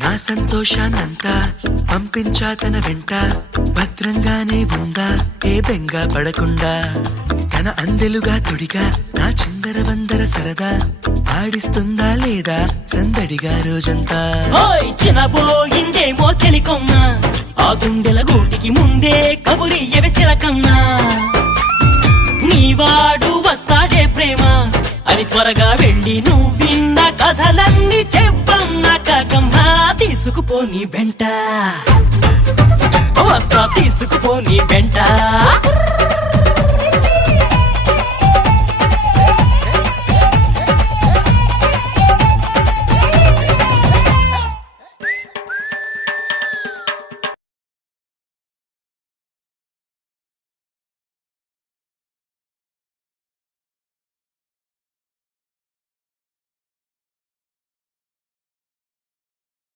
నా సంతోషాన్నంతా పంపించా తన వెంట భద్రంగానే ఉందా ఏ బెంగా పడకుండా తన అందెలుగా తొడిగా నా చిందర వందర సరదా ఆడిస్తుందా లేదా సందడిగా రోజంతా చిన్నపోయిందేమో చెలికొమ్మ ఆ గుండెల గూటికి ముందే కబురియవే చిలకన్నా నీవాడు వస్తాడే ప్రేమ అని త్వరగా వెళ్ళి నువ్వు విన్న కథలన్నీ చెప్పన్నా కాకమ్మా తీసుకుపోని వెంట వస్తా తీసుకుపోని వెంట